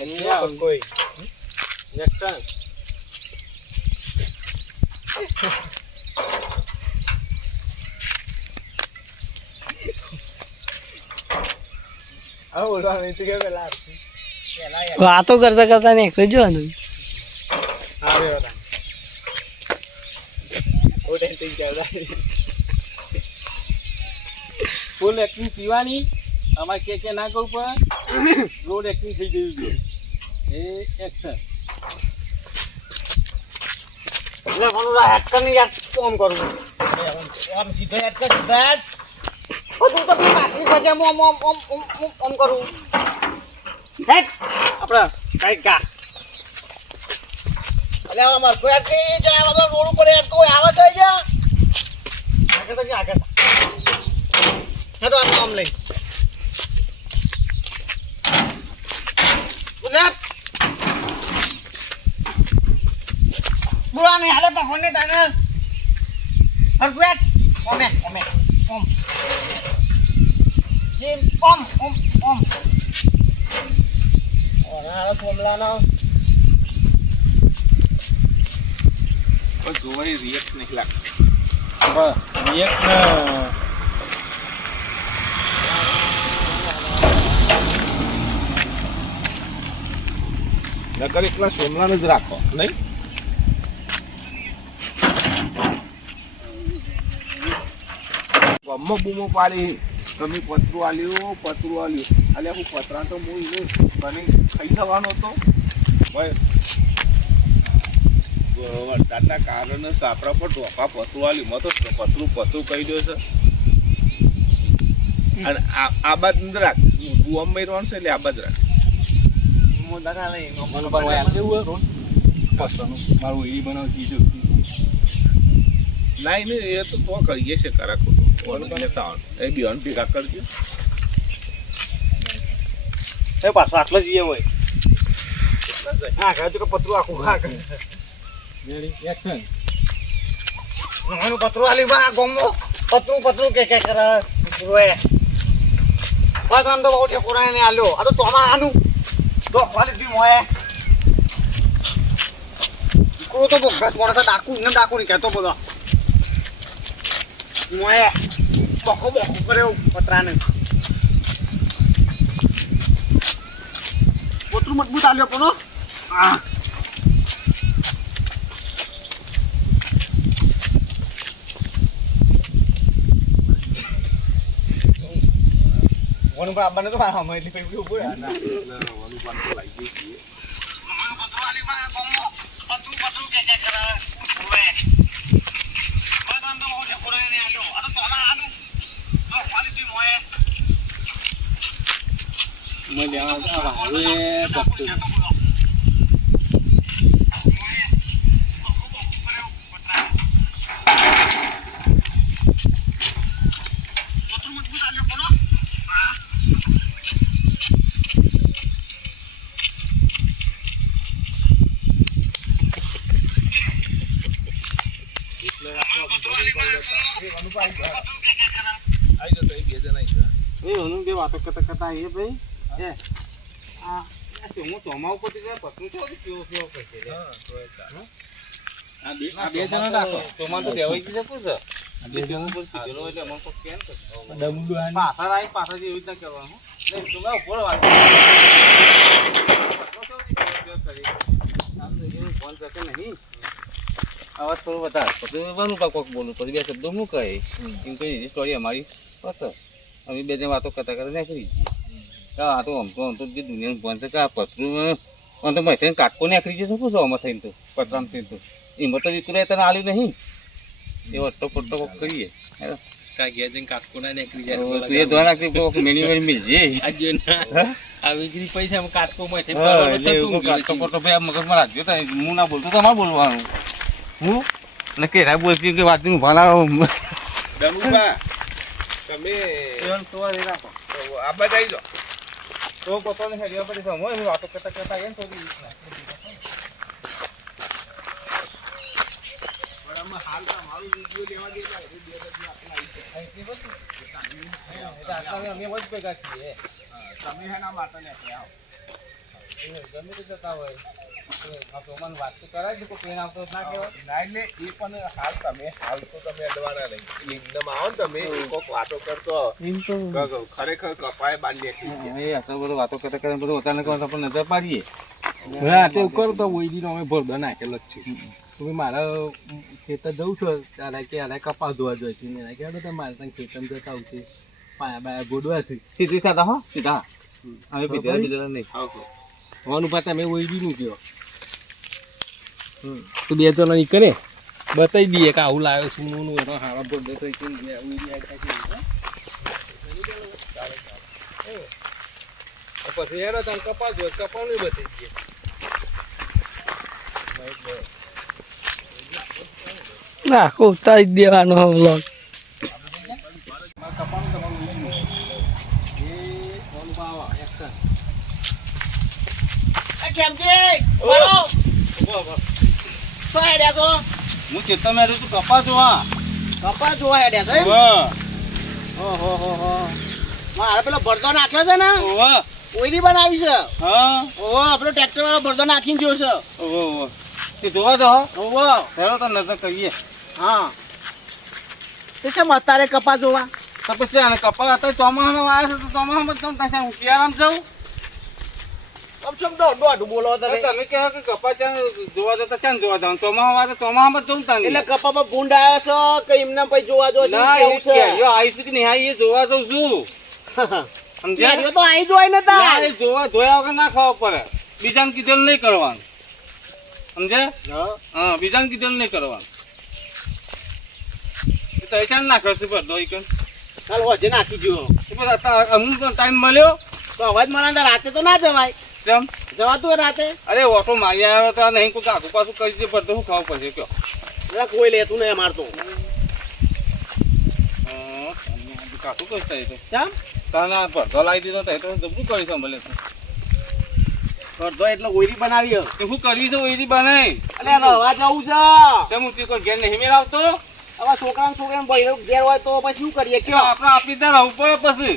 કોઈ નેક્સ્ટ આ ઓલા મેં તો કે પેલા વાતો કરતા કરતા ને એકલું જોવાનું આવે ઓલા ઓડે તીન ચાવડા ફૂલ એક્ટિંગ પીવાની અમારે કે ના કહું પણ રોડ એક્ટિંગ થઈ ગયું છે એ એક્શન એટલે કોનું હેડ કરી યાર કોમ કરું આમ સીધો હેડ કર સીધો હેડ ઓ તું તો બી બાકી વજે ઓમ કરું હેડ આપડા કઈ કા અલે અમાર કોઈ હેડ કે જાય બધો રોડ ઉપર હેડ કોઈ આવે છે અહીંયા આગળ તો આગળ હેડો આમ લઈ બોલા bulan ni ada pak ni tanah. Harguat. Om. Sim om. Orang ada formula na. પણ જોવાય રિએક્ટ નહીં લાગતો બસ રિએક્ટ નકર એકલા સોમલાને જ રાખો નહીં ગમો બૂમો પાડી તમે પતરું આલ્યું અલ્યા હું પતરા તો હું એને બની ખાઈ જવાનો હતો ભાઈ વરસાદના કારણે સાપરા પર ઢોકા પતરું આલ્યું મેં તો પતરું કહી દો છે અને આ બાદ રાખ ગુવામ મેરવાનું છે એટલે આ બાદ રાખ મારું એ બનાવ કીધું નહીં એ તો કરીએ છે કરા ખોટું લેતા એ બિયોન ભેગા કરજો એ પાછો આટલો જ હોય હા કહે કે પતરું આખું ખા કરે એક્શન નવાનું પતરું આલી બા ગોમો પતરું કે કરે રોય બસ આમ તો બહુ ઠેકોરા ને આલ્યો આ તો ચોમા આનું તો ખાલી દી મોય કો તો બગસ મોરતા ડાકુ નહીં કહેતો બધો મોય બખો કરે પતરાને પતરું મજબૂત આલ્યો કોનો આ વન પર આબાને તો મારા હમ એટલે પેલું ઉભો ના વનું પાન તો લાગી ગઈ પતરું આલી બા ગોમો પતરું કે કરે રોય બસ આમ તો બહુ ઠેકોરા ને આલ્યો આ તો ચોમા આનું તો ખાલી દી મોય મને આ હવે ડોક્ટર બે વાતો કરતા એ ભાઈ એ આ હું ચોમા ઉપર પતરું કેવો કરશે આ બે જણા રાખો ચોમા તો દેવાઈ જશે પૂછ બે જણા ઉપર કીધેલો એટલે અમન તો કેમ કરશે પાછા એવી રીતના કહેવાનું નહીં તમે ઉપર વાત ફોન કરશે નહીં અવાજ થોડો વધારે પછી બનું કોક બોલું પછી બે શબ્દો હું કહે એમ કઈ સ્ટોરી અમારી પત અમે બે જણ વાતો કરતા નાખી આ તો આમ તો જે દુનિયાનું ભણ છે કે આ પતરું આમ તો મેં કાટકો નાખી જશે પૂછો આમાં થઈને તો પતરામ થઈને તો એમાં તો વિકરાય તને આલ્યું નહીં એ વટ્ટો પટ્ટો કોક કરીએ કાંઈ ઘેર જઈને કાટકો ના નીકળી તું એ ધોવા નાખી કોક મેની મિલજે આ વીકરી પૈસા કાટકો માં કાટકો પટ્ટો ભાઈ મગજમાં રાખજો તો હું ના બોલતો તમારે બોલવાનું હું ને કેરા બોલતી કે વાત હું ભણાવો ડમુબા તમે રાખો આ બાદ આવી જાઓ તો પોતાને હેડ્યા પડી સમો હું વાતો કરતા ગયા તો હાલ મારું વિડીયો લેવા દે અમે ભેગા છીએ તમે હેના માટે ને આવો ગમે તે જતા હોય મને વાત તો કરાય છે કોઈ પેન આવતો ના કહેવાય ના એટલે એ પણ હાલ તો તમે અડવાના નહીં લીંગમાં આવો ને તમે કોક વાતો કરતો ખરેખર કપાય બાંધીએ એ આટલો બધો વાતો કરતા કરતા બધું અચાનક આપણે નજર પાડીએ હવે આ તે કરો તો ઓઈડીનો અમે ભરદો નાખેલો જ છે તમે મારા ખેતર જવું છો ત્યારે કે આને કપાસ ધોવા જોઈએ છે એના કે બધા મારે ત્યાં ખેતર જતા આવું છે પાયા બાયા ગોડવા છે સીધી સાદા હો સીધા હવે બીજા નહીં હોવાનું પાછા તમે ઓઈડીનું કહો તો બે જણા ની કરે બતાવી દઈએ કે આવું લાવ્યો છું હું એનો હારા ભરદો થઈ કે પછી એનો તમે કપાસ જો કપાસ બતાવી દઈએ નાખો ઉતારી જ દેવાનો વ્લોગ કપાનું તમારું એ ઓનું પાવા એક્શન હું ચેતન મેળવું તું કપા જોવા કપા જોવા હેડ્યા છો એમ? ઓહો મારે પેલો ભરતો નાખ્યો છે ને ઓઈડી બનાવી છે હા ઓહો પેલો ટ્રેક્ટર વાળો ભરતો નાખીને જોયો છે ઓહો તે જોવા જો ઓહો હેરો તો નજર કરીએ હા તે છે અત્યારે કપા જોવા તો પછી આને કપા હતા ચોમાસામાં આવ્યા છે તો ચોમાસામાં જ તમે ઉશિયારામ જાઉં કમ દોઢ બોલો તમે તમે કહો કે કપા ત્યાં જોવા જતા ચાન જોવા જાવ ચોમાસામાં આવે તો ચોમાસામાં જ જવું તાને એટલે કપામાં ભૂંડ આવ્યો છે કે એમને પછી જોવા જો ના એવું છે યો આવીશ કે નહીં આવી જોવા જઉં છું સમજ્યા તો અહીં જોઈ ને ના, એ જોયા વગર ના ખાવા પડે બીજાને કીધેલું નહીં કરવાનું સમજ્યા હા બીજાને કીધેલું નહીં કરવાનું તો એચાન ના કરશે બધો ઈકન કાલ હોજે નાખી જો અમુક ટાઈમ મળ્યો તો અવાજ મળે રાતે તો ના જવાય ચમ જવાતું રાતે અરે ઓટો મારી આવ્યો તો નહીં કોઈ આગુ પાછું કરી દે બધું શું ખાવું પડશે કયો એટલે કોઈ લેતું નહીં મારતો કાકું કરતા એ તો કેમ તને ભરતો લાવી દીધો તો એ તો જબરું કરી સંભળે છે કરતો એટલે ઓઈડી બનાવી હે. તે શું કરવી છે ઓઈરી બનાવી એટલે એનો અવાજ આવું છે તે હું તે કોઈ ઘેર નહીં મેળવતો હવે છોકરા બૈરો ઘેર હોય તો પછી શું કરીએ કયો આપણે આપી દે રહું પડે પછી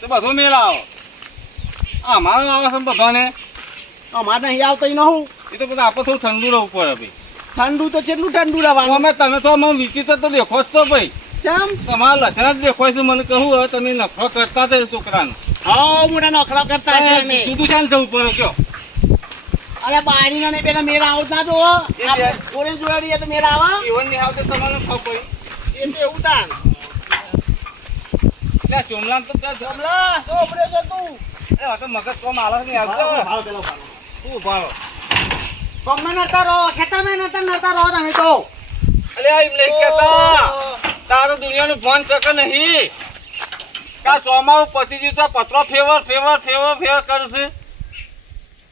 તો બધો મેળ આવો અમારો આવે છે બધાને અમારે નહીં આવતો ઈ હું એ તો બધા આપણે થોડું ઠંડુ રહેવું પડે ભાઈ ઠંડુ તો કેટલું ઠંડુ રહેવાનું અમે તમે તો મને વિચિત્ર તો દેખો જ છો ભાઈ કેમ તમારા લક્ષણ જ દેખો છે મને કહું હવે તમે નફરો કરતા હતા છોકરાને હા મોટા નખરા કરતા છે અમે જુદું શાન જવું પડે કયો અરે બારીના ને પેલા મેરા આવું ના જો આપણે જોડે જોડે તો મેરા આવા જીવન ની આવતે તમારે ખબર પડી એ તો એવું તાન એટલે સોમલાન તો ત્યાં કમલા તો ઉપડ્યો છે તું એ તો મગજ કોમ આલસ નહીં આવતો ભાવ પેલો ભાવ શું ભાડો કમે નતા રહો ખેતરમાં નતા રહો તમે તો અલે આ એમ નહીં કહેતા તારો દુનિયાનું ફોન શકે નહીં કા સોમાવું પતિજી તો પત્રો ફેવર કરશે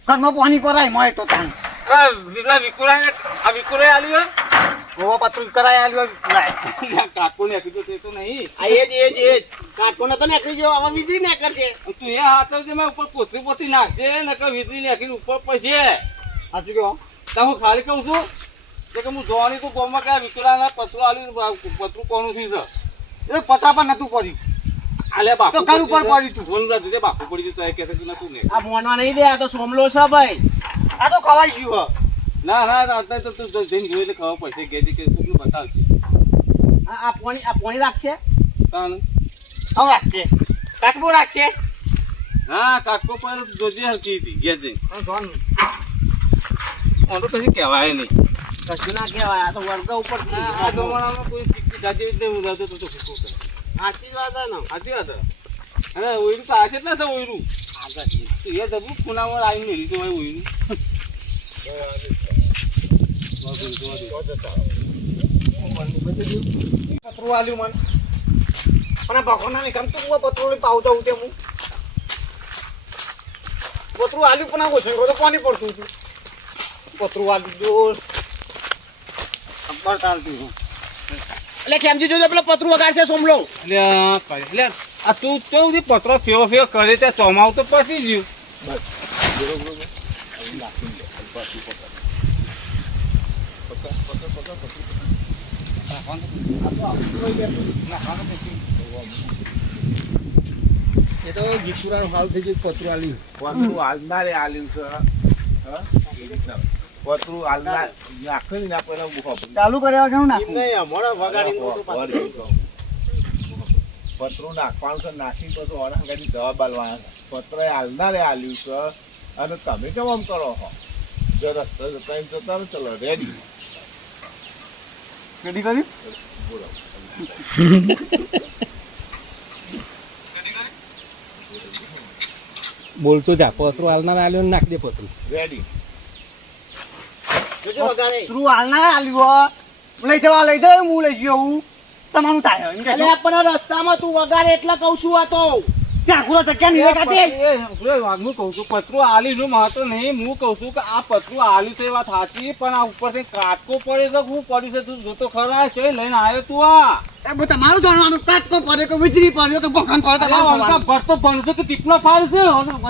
ઘરમાં પાણી કરાય મોય તો તાન આ વિકુરાય આલ્યો ગોવા પત્રું કરાય આલ્યો લાય કાકો ને કીધું તે તો નહીં આ એ જ કાટકો નતો નીકળી ગયો હવે વીજળી નીકળશે તું એ હાથ છે મેં ઉપર પોતી નાખજે ને કે વીજળી નાખીને ઉપર પછી સાચું કહો તો હું ખાલી કહું છું કે હું જોવાની તો ગોમાં કયા વિકુરાના પતરું આલ્યું પતરું કોનું થયું છે એ પતા પણ નતું પડ્યું આલે બાપુ તો કઈ ઉપર પડી તું ફોન રાખ દે બાપુ પડી જતો એ કહેશે કે નતું ને આ મોનવા નહીં દે આ તો સોમલો છે ભાઈ આ તો ખવાઈ ગયું ના અત્યારે તો તું જઈને જોઈ એટલે ખબર પડશે કે કોકનું બતાવશે આ પોણી રાખશે તાણ હું રાખશે કાટકો રાખશે હા કાટકો પર જોજે હરકી હતી ઘેર જઈને ઓન તો કશું કહેવાય નહીં કશું ના કહેવાય આ તો વર્ગ ઉપર આ જમાનામાં કોઈ શીખી જાતી રીતે હું રહેતો તો શું કરે સાચી જ વાત હે ને સાચી વાત અને ઓયરું તો આશે જ ના છે ઓયરું આગળ એ જબરું ખૂણામાં આવીને મેળી તો હોય ઓયરું પતરું આલ્યું મને અને ભગવાન ને ગમતું હું પતરું પાવ જાઉં તે હું પતરું આલ્યું પણ આવું છે તો પાણી પડતું હતું પતરું આલ્યું જો ખબર ચાલતી એટલે કેમજી જોજો પેલો પતરું વગાડશે સોમલો એટલે આ તું ચૌદી પત્રો ફેવો કરે ત્યાં ચોમાવું તો પસી ગયું એ તો જીતુરાનું હાલ થઈ ગયું પતરું આલી પતરું હાલનારે આલ્યું છે હા એ રીતના પતરું હાલનાર નાખે ને ના પહેલા ઉભો ચાલુ કર્યા કેવું નાખું નહીં અમારા વગાડીને પતરું નાખવાનું છે નાખીને પછી ઓળંગાથી જવાબ આલવાના છે પત્ર હાલનારે આલ્યું છે અને તમે કેમ આમ કરો છો જો રસ્તો જતા જતા રહો, ચલો રેડી રેડી કર્યું બોલો બોલતો જા પતરું હાલનાર આલ્યો ને નાખી દે પતરું રેડી તું હાલના આલ્યું લઈ જવા લઈ જાય હું લઈ ગયો હું તમારું થાય પણ રસ્તામાં તું વગાડે એટલે કઉ છું આ તો ત્યાં ખુલ્લો જગ્યા નહીં કાઢી હું કહું છું પતરું આલીનું મહત્વ નહીં હું કહું છું કે આ પતરું આલી છે એ વાત સાચી પણ આ ઉપરથી કાટકો પડે છે શું પડ્યું છે તું જોતો ખરા છે લઈને આવ્યો તું આ એ બધું તમારું જાણવાનું કાચકો પડે કે વીજળી પડ્યો કે ભખન પડે તમારું ભરતો ભણતો કે ટીપનો ફાડ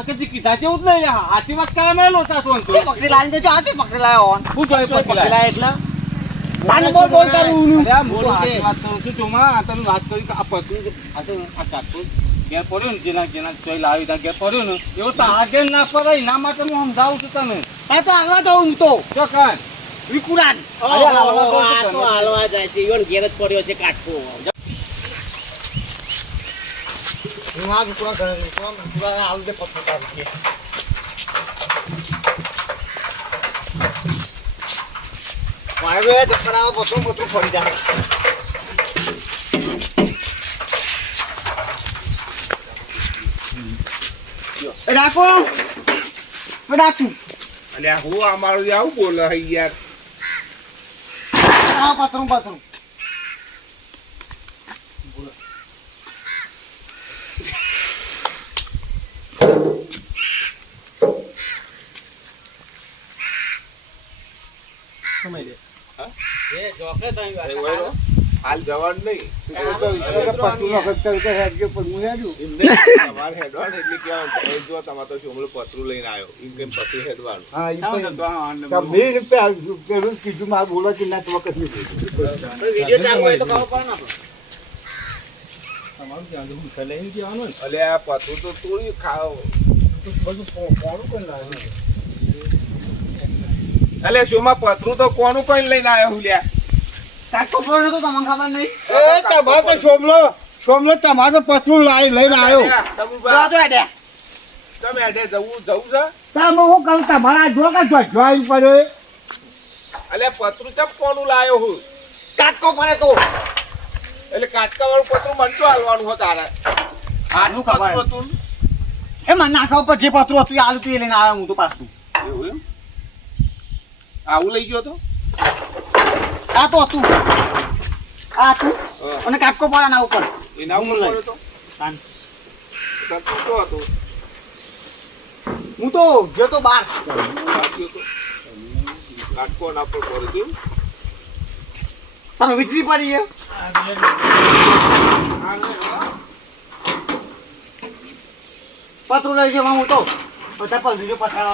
છે કે કીધા જેવું જ નહીં સાચી વાત કરે મેં લોતા છું પકડી લાવીને જો આજે પકડી લાવ્યો હોન હું જોઈ પકડી પકડી લાય એટલે તાને બોલ બોલ કરું અરે હું તો સાચી વાત કરું છું ચોમા આ તમે વાત કરી કે આ પતરું આ તો આ કાટકો ઘેર પડ્યો ને જેના ચોઈ લાવી ત્યાં ઘેર પડ્યો ને એવો તો આગળ ના પડે એના માટે હું સમજાવું છું તને આ તો હાલવા દઉં હું તો જો કાન વિકુરાન હાલવા જાય છે ઈવન ઘેર જ પડ્યો છે કાટકો હું આ વિકુરા કરે વિકુરા હાલ દે પથ્થર કાઢી મારે ચક્કર આવે પથરું ફરી જાય રાખો રાખું અને હું અમારું આવું બોલે હે યાર આ પથરું સમય દે એ જોકે તઈ વાત હાલ જવાનું નહીં તમારે હેડવાનું એટલે કેવાનું જો તમારે તો ચોમલો પતરું લઈને આવ્યો એમ કેમ પતરું હેડવાનું કીધું મારે બોલો કે ના વખત નહીં વિડિયો ચાલુ હોય તો કહો પણ ના તમારું ત્યાં તો હું લઈને જવાનું ને અલે આ પતરું તો તોડી ખાવ બધું કોનું કરી લાવે અલે શોમાં પતરું તો કોનું કઈ લઈને આવ્યો હું લ્યા કાટકો પડ્યો તો તમને ખબર નહીં તમારે સોમલો તમારો પથરું લઈને આવ્યો તમે હેડે જવું છે તમે હું કહું તમારા જો કે જોઈ પડ્યો અલે પતરું ચમ કોનું લાયો હું કાટકો પડે તો એટલે કાટકા વાળું પતરું મન તો હાલવાનું હતું તારે આનું ખબર પતરું હતું એ મને નાખા ઉપર જે પથરું હતું એ આલુ તે લઈને આવ્યો હું તો પાછું એવું એમ આવું લઈ ગયો તો આ તો હતું આ હતું અને કાટકો પડે ના ઉપર એના ઉપર પડ્યો તો તાન. પતરું તો હતું હું તો જતો બાર કાટકો ના પર પડ્યું હતું તમે વીજળી પડી છે પતરું લઈ ગયો હું તો ચપ્પલ બીજો પતરું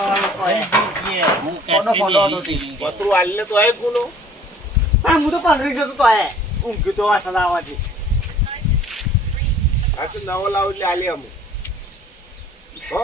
હાલીને તો આય ગુનો હા હું તો પલરી જતો તો હે ઊંઘ તો આ સલાવાથી આ તો નવો લાવ એટલે હાલી અમુક હો